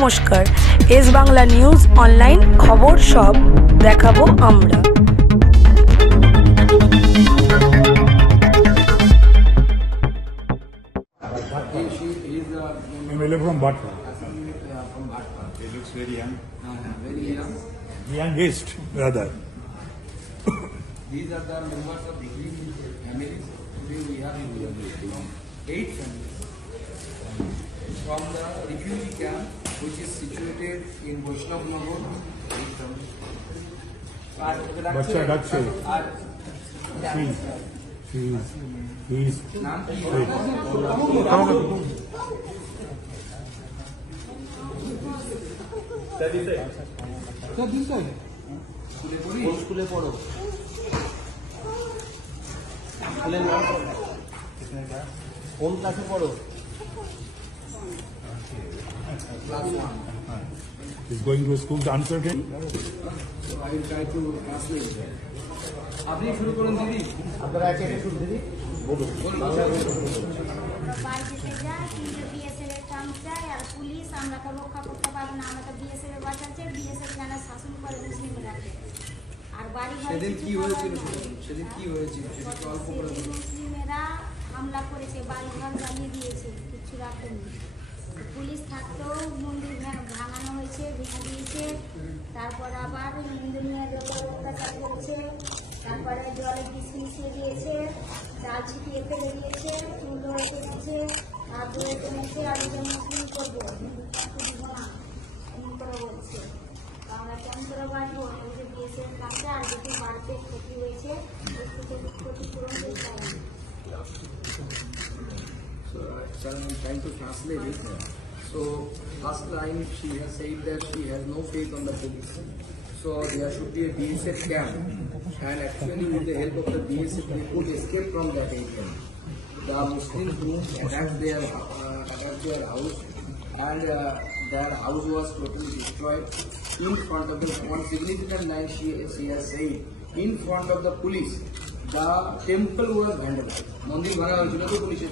নমস্কার, এস Bangla news online খবর সব দেখাবো আমরা। MLA from Bhatpa. From Bhatpa. He looks very young. Very young. Youngest brother. These are the members of the families. Today we have 8 families from the refugee camp, which is situated in Vaishnav Nagar. 8 families. Bacha Dakshe. He is. नाम की স্কুলে পড়ো স্কুলের নাম কোন ক্লাসে পড়ো? He's going to school to answer him. So I will try to translate. আপনি শুরু করুন দিদি। আপনারা একে একে শুরু দিদি বলুন। বাড়িতে যায় কিন্তু বিএসএফ এর কাম চাই আর পুলিশ আমরা তো রক্ষা করতে পারবো না, আমরা তো বিএসএফ এর বাঁচাচ্ছে, বিএসএফ জানা শাসন করে মুসলিমরাকে। আর বাড়ি সেদিন কি হয়েছিল সেটা অল্প করে বলুন। মুসলিমেরা হামলা করেছে, বাড়িঘর জ্বালিয়ে দিয়েছে, কিছু রাখেনি। পুলিশ থাকতেও মন্দির ভাঙানো হয়েছে, ভেঙে দিয়েছে। তারপর আবার হিন্দু নিয়ে যত অত্যাচার করেছে, তারপরে জলে বিষ মিশিয়ে দিয়েছে, চাল ছিটিয়ে ফেলে দিয়েছে, চুলো রেখে দিয়েছে, হাত ধরে টেনেছে। আমি যে মুসলিম করবো, দিব না এমন করে বলছে। আমরা কেমন করে বাঁচবো? এই যে বিএসএফ কাছে আর যদি বাড়িতে ক্ষতি হয়েছে, ক্ষতিপূরণ দিতে হবে। So, I'm trying to translate it. So, last line she has said that she has no faith on the police. So, there should be a BSF camp, and actually, with the help of the BSF, they could escape from that area. The Muslims who attacked their house, and their house was totally destroyed in front of them. One significant line she has said, in front of the police. The temple was vandalized. Mandir bhanga hoyechilo to police er.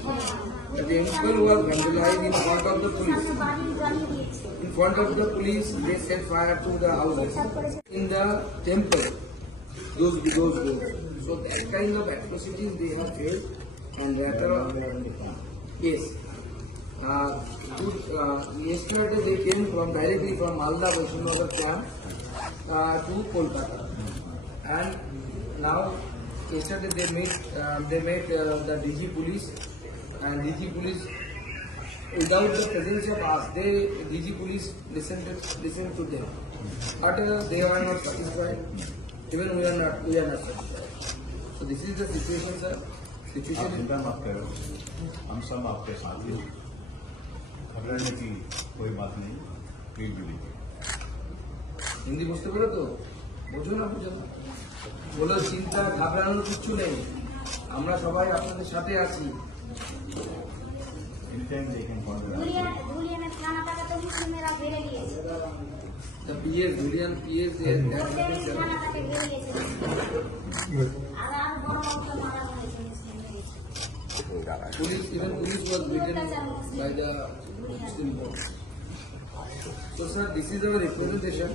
The temple was vandalized in front of the police. In front of the police, they set fire to the houses. In the temple, those. So that kind of atrocities they have faced, and yes. Yesterday they came directly from Malda Vaishnav camp to Kolkata, and now. Yesterday they met the DG police, and DG police, without the presence of us, DG police listened to them, but they are not satisfied. Even we are not satisfied. So this is the situation, sir. Situation. चिंता मत करो, हम सब आपके साथ हैं। घबराने की कोई बात नहीं, प्लीज बिलीव। हिंदी बुझते पारो तो বোঝো না বলো, চিন্তা ঘাবড়ানোর কিছু নেই, আমরা সবাই আপনাদের সাথে আছি। ধুলিয়ানের থানাটাকে তো মুসলিমেরা ঘিরে নিয়েছে। ধুলিয়ান পিএস থানাটাকে ঘিরে নিয়েছে, আর বড় বড় মারা হয়েছে মুসলিমরা। Police was beaten by the Muslim board. So, sir, this is our representation.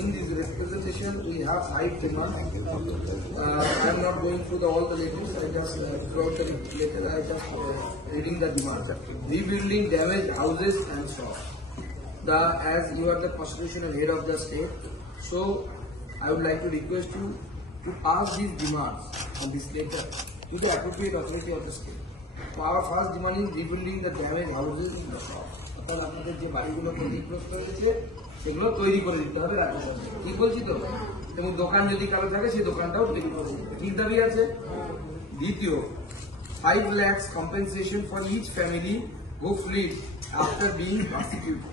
In this representation, we have 5 demands. I am not going through all the letters. I just throughout the letter, I just reading the demands. Rebuilding damaged houses and shops. As you are the constitutional head of the state, so I would like to request you to pass these demands on this letter to the appropriate authority of the state. So our first demand is rebuilding the damaged houses in the shops. অর্থাৎ আপনাদের যে বাড়িগুলো ক্ষতিগ্রস্ত হয়েছে সেগুলো তৈরি করে দিতে হবে রাজ্য সরকার। ঠিক বলছি তো? এবং দোকান যদি কারো থাকে সেই দোকানটাও তৈরি করে দিতে হবে। ঠিক দাবি আছে। দ্বিতীয়, 5 lakhs compensation for each family who fled after being persecuted.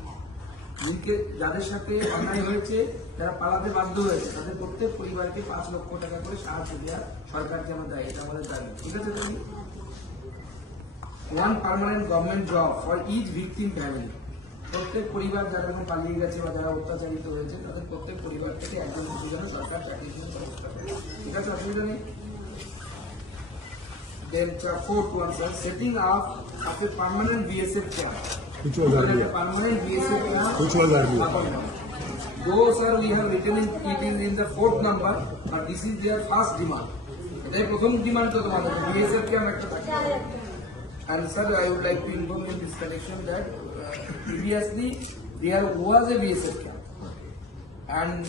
যাদের সাথে অন্যায় হয়েছে, যারা পালাতে বাধ্য হয়েছে, তাদের প্রত্যেক পরিবারকে 5 লক্ষ টাকা করে সাহায্য দেওয়া সরকার যেন দেয়, এটা আমাদের দাবি। ঠিক আছে? 1 permanent government job for each victim family. প্রত্যেক পরিবার যারা এখন পালিয়ে গেছে বা যারা অত্যাচারিত হয়েছে, তাদের প্রত্যেক পরিবার থেকে একজন যেন সরকার চাকরি ব্যবস্থা করে। ঠিক আছে? অসুবিধা নেই। Then 4th one, sir, setting up of a permanent BSF camp Which was earlier? Permanent BSF camp. Which was earlier? Though, sir, we have written it is in the 4th number, but this is their first demand. They প্রথম demand to তোমাদের BSF camp একটা থাকে। And sir, I would like to inform in this connection that previously there was a BSF camp, and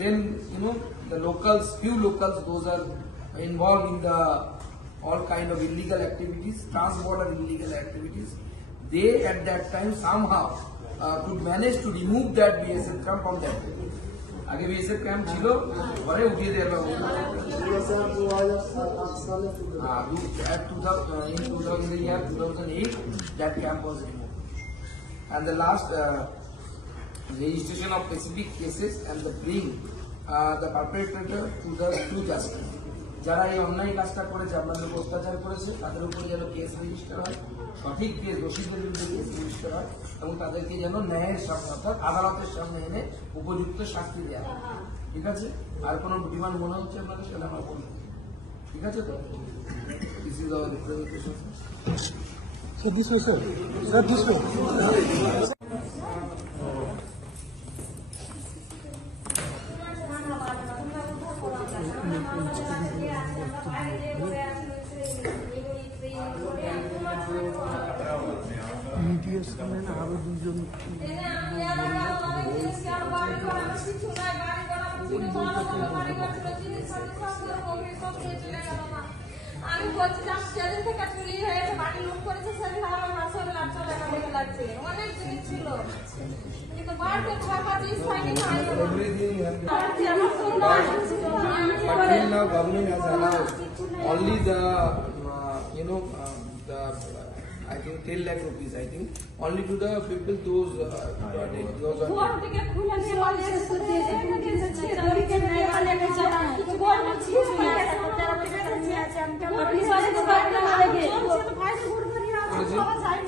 then the locals, few locals, those are involved in the all kind of illegal activities, trans-border illegal activities. They at that time somehow could manage to remove that BSF camp from that. আগে BSF camp ছিল, পরে উঠিয়ে দেওয়া হলো। In the year 2008, that camp was removed. And the last registration of specific cases and the bring the perpetrator to justice. যারা এই অন্যায় কাজটা করেছে, আপনাদের উপর অত্যাচার করেছে, তাদের উপরে যেন কেস রেজিস্টার হয়, সঠিক কেস, দোষীদের বিরুদ্ধে কেস রেজিস্টার হয় এবং তাদেরকে যেন ন্যায়ের সামনে অর্থাৎ আদালতের সামনে এনে উপযুক্ত শাস্তি দেওয়া হয়। ঠিক আছে? আর কোনো ডিমান্ড মনে হচ্ছে আপনাদের সেটা আমার বলুন। ঠিক আছে তো? This is our representation. Sir, this way, sir. Sir, this way. মিডিয়ার সামনে আরো দুজন আমি বলছিলাম সেদিন থেকে চুরি হয়েছে, বাড়ি লুট করেছে, সেদিন আমার 9,00,000 টাকা লেগে লাগছে, অনেক জিনিস ছিল, কিন্তু বার করতে পারছিস হয়নি। But till now, government has allowed only the I think 10 lakh rupees. I think only to the people those ঘর থেকে খুলে নিয়ে বলে গরিকে নাই বলে গেছে, কিছু ঘর ছিল না,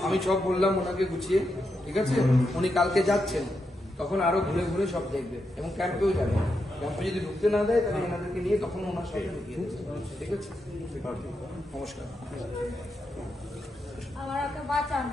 আমি সব বললাম ওনাকে গুছিয়ে। ঠিক আছে? উনি কালকে যাচ্ছেন, তখন আরো ঘুরে ঘুরে সব দেখবে এবং ক্যাম্পেও যাবে। ক্যাম্পে যদি ঢুকতে না দেয় তাহলে এনাদেরকে নিয়ে তখন ওনার সাথে ঢুকিয়ে দেবে। ঠিক আছে? নমস্কার। আমার একটা বাঁচান।